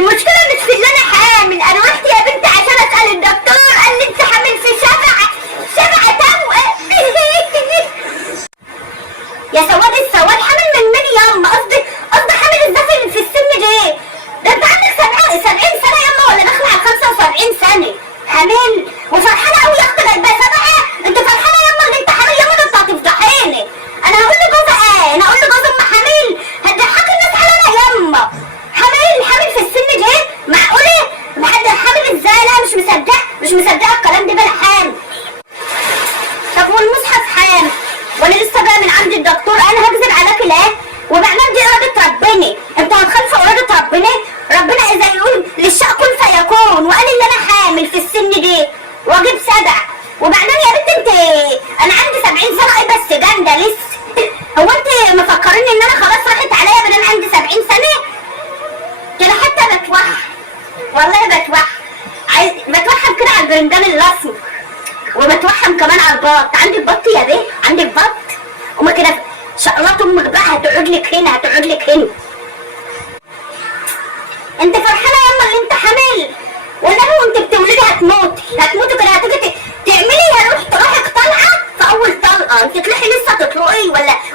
المشكله مش في اللي انا حامل. انا رحت يا بنتي عشان اسال الدكتور، قال لي انت حامل في سبعه توأم. يا سواد السواد، حامل من مين ياما؟ قصدي حامل ازاي في السن ده؟ ده انت عندك 70 سنه ياما، ولا داخله على 75 سنه حامل وفرحانه قوي يا اختي جايبه سبعه. انت فرحانه ياما ان انت حامل ياما؟ ده انت هتفضحيني. انا هقول لجوزها ايه؟ انا هقول لجوز ام حامل؟ هتضحكي الناس علينا ياما. حامل في السن ده؟ معقوله؟ حد حامل ازاي؟ لا مش مصدقه الكلام ده. بلا حامل. طب والمصحف حامل وانا لسه جايه من عند الدكتور. انا هكذب عليك ليه؟ وبعمل دي اراده ربنا. انت هتخالف اراده ربنا؟ ربنا اذا يقول للشيء كن فيكون، وقال ان انا حامل في السن دي واجيب سبع. وبعدين يا بنت انت، انا عندي 70 سنه ايه بس جامده لسه. هو انت مفكرين ان انا خلاص راحت عليا بدل عندي 70 سنه؟ كده حتى بتوحم، والله بتوحم كده على البرنجان الاسمر، وبتوحم كمان على البط. عندك بط يا بيه؟ عندك بط؟ وما كده شقلات امك بقى هتقعد لك هنا. انت فرحانه ياما اللي انت حامل؟ ولا هو انت بتولدي هتموتي كده؟ هتيجي تعملي يا روحك طالعه في اول طلقه. انت تلحي لسه تطلقي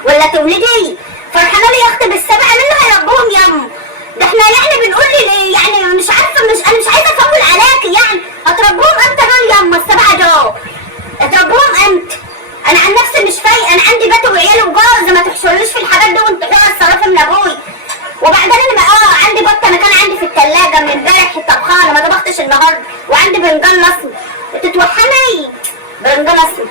ولا تولدي؟ فرحانه لي يا اختي بالسبعه منه هيربوهم ياما. ده احنا يعني بنقول لي يعني مش عارفه، انا مش عايزه اطول عليكي يعني. هتربوهم امتى دول ياما السبعه دول؟ هتربوهم امتى؟ انا عن نفسي مش فايقه. انا عندي بيت وعيالي وجوز، ما تحشرليش في الحاجات دي وانت حلوه الصرافه من ابوي. وبعدين انا عندي بطه انا كان عندي في الثلاجه من امبارح طبخانه ما طبختش النهارده. وعندي برنجان اسمر. تتوحمي برنجان اسمر؟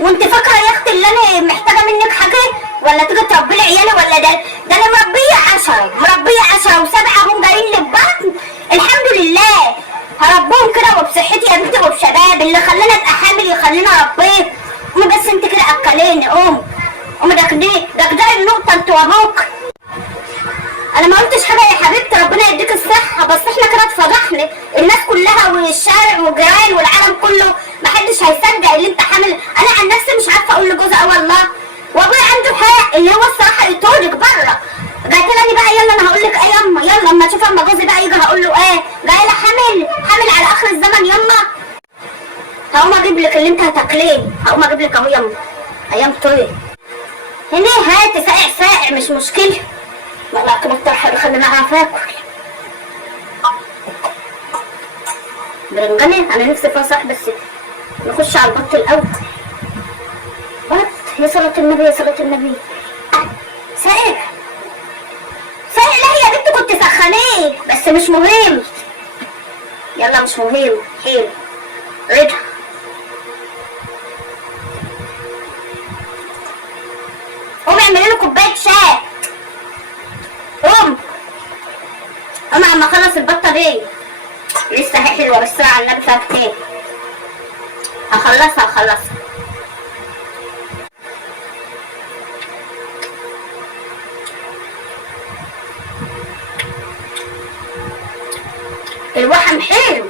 وانت فاكره يا اختي اللي انا محتاجه منك حاجه؟ ولا تيجي تربي لي عيالي؟ ولا ده انا مربيه 10 وسبعه هم جايين لي ببطن. الحمد لله هربهم كده وبصحتي يا بنتي وبشباب. اللي خلاني ابقى حامل يخليني اربيه. بس انت كده اكليني. قوم ده كده النقطه انت وابوك. انا ما قلتش حاجه يا حبيبتي، ربنا يديك الصحه. بس احنا كده اتفضحنا، الناس كلها والشارع والجيران والعالم كله. محدش هيصدق اللي انت حامل. انا عن نفسي مش عارفه اقول لجوزي اه والله. وابويا عنده حق اللي هو الصراحه يطردك بره. جاي لي بقى يلا انا هقول لك ايه ياما. يلا اما اشوف اما جوزي بقى يجي هقول له ايه؟ جاي لي حامل على اخر الزمن ياما. هقوم اجيب لك اللي انت هتاكليه. هقوم اجيب لك اهو ياما. ايام طويله هنا. هاتي ساقع مش مشكله. والله كنت حلو، خلينا اعرف اكل برنجانه. انا نفسي فيها صح، بس نخش على البط الاول. بط يا صلاة النبي يا صلاة النبي. ساقع لا يا بنت كنت سخنيه بس مش مهم. يلا مش مهم. حلو رجع. قومي اعملي له كوبايه شاي. قوم عم اخلص البطه دي لسه هي حلوه بس على النبي فيها كتير. هخلصها. الوحم حلو.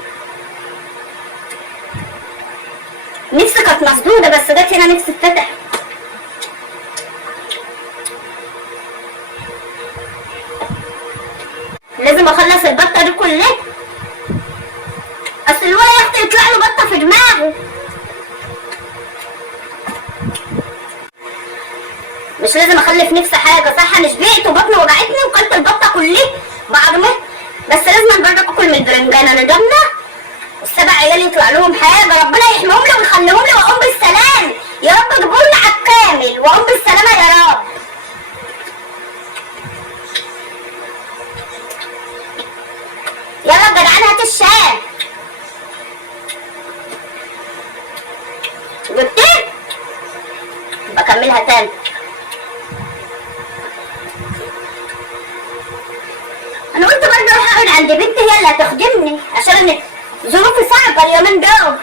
نفسي كانت مسدوده بس جت هنا نفسي اتفتح. لازم اخلص البطه دي كلها. اصل الولد يا اختي يطلع له بطه في دماغه. مش لازم اخلف نفسي حاجه صح. انا شبعت وبطني وجعتني وكلت البطه كلها بعد ما. بس لازم برضك اكل من البرنجان. انا جامده السبع عيال يطلع لهم حاجه. ربنا يحميهم لي ويخليهم لي واقوم بالسلام يا رب. جيبوا لنا على الكامل واقوم بالسلامه يا رب. يلا جدعان هات الشاي. جبتيه؟ بكملها تاني. انا قلت برضه اروح اقعد عند بنتي هي اللي هتخدمني عشان ظروفي صعبه اليومين دول.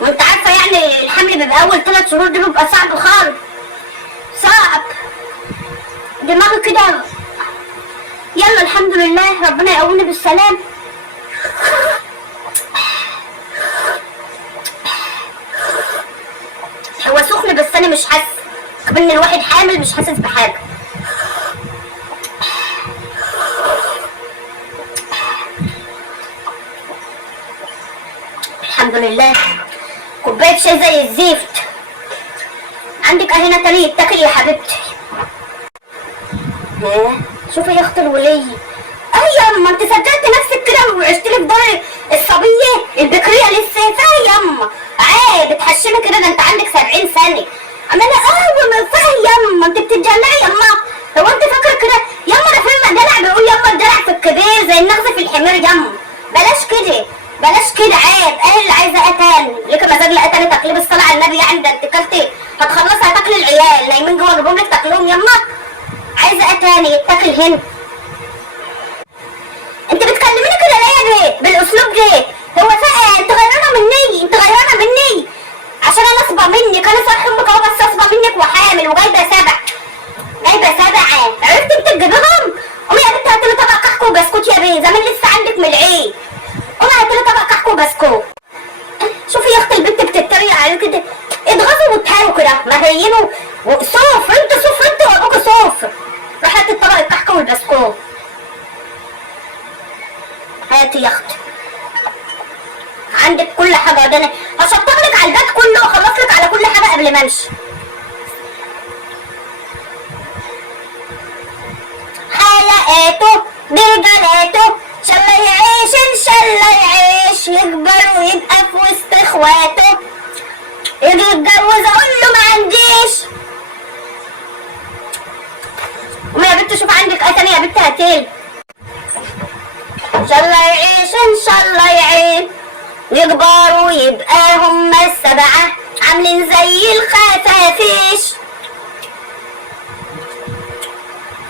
وانت عارفه يعني الحمل بيبقى اول 3 شهور دي بيبقى صعب خالص. صعب دماغي كده. يلا الحمد لله ربنا يقومني بالسلام. هو سخن بس انا مش حاسه. كمان الواحد حامل مش حاسس بحاجه. لله. كوبايه شاي زي الزفت. عندك اهنا تاني تاكل يا حبيبتي. شوفي يا اخت الوليه. يما انت صدقت نفسك كده وعشت لي في دار الصبيه البكريه لسه يما. عيب بتحشمي كده، ده انت عندك 70 سنه. عماله يما انت بتتجنني يما. هو انت فاكره كده يما؟ ده فيلم دلع بيقول يما الدلع في الكبير زي النغز في الحمير يما. بلاش كده عيب. ايه اللي عايزه ايه تاني؟ ليك مزاج لقى تاني تقليب الصلاه على النبي يعني؟ ده انت كلتي هتخلصي هتاكلي العيال نايمين جوه جيبهم لك تاكلوهم يما. عايزه ايه تاني يتاكل هنا؟ انت بتكلميني كده ليه يا بيه بالاسلوب ده؟ هو انت غيرانه مني عشان انا اصبع منك. انا صح امك اهو بس اصبع منك وحامل وجايبه سبع. عرفت انت تجيبهم؟ قومي يا بنت هاتلي طبق كحك وبسكوت يا بيه، زمان لسه عندك من العيد. قومي هاتلي طبق كحك وبسكوت. شوفي يا اخت البنت بتتريق عليك كده. اضغطوا واتهانوا كده مهينوا وصوف. انت وابوك صوف. روحي هاتي الطبق الكحك والبسكوت. هاتي يا اختي عندك كل حاجه. ده انا هشطب لك على البيت كله واخلص لك على كل حاجه قبل ما امشي. حلقاته برجلاته ان شاء الله يعيش ان شاء الله يعيش، يكبر ويبقى في وسط اخواته، يجي يتجوز اقول له ما عنديش. قومي يا بنت شوف عندك ايه تاني يا بنت هاتيلي. ان شاء الله يعيش ان شاء الله يعيش، يكبر ويبقى هما السبعة عاملين زي الخفافيش.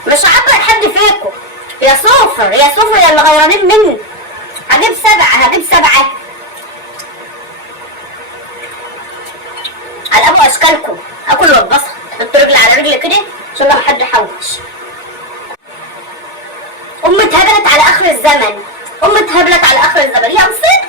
مش عبر حد فيكم يا صوفر يا اللي غيرانين مني. هجيب سبعة على ابو اشكالكم. اكل واتبسط، حط رجلي على رجلي كده عشان ما حد يحوش. اتهبلت على اخر الزمن. يا مصيبتي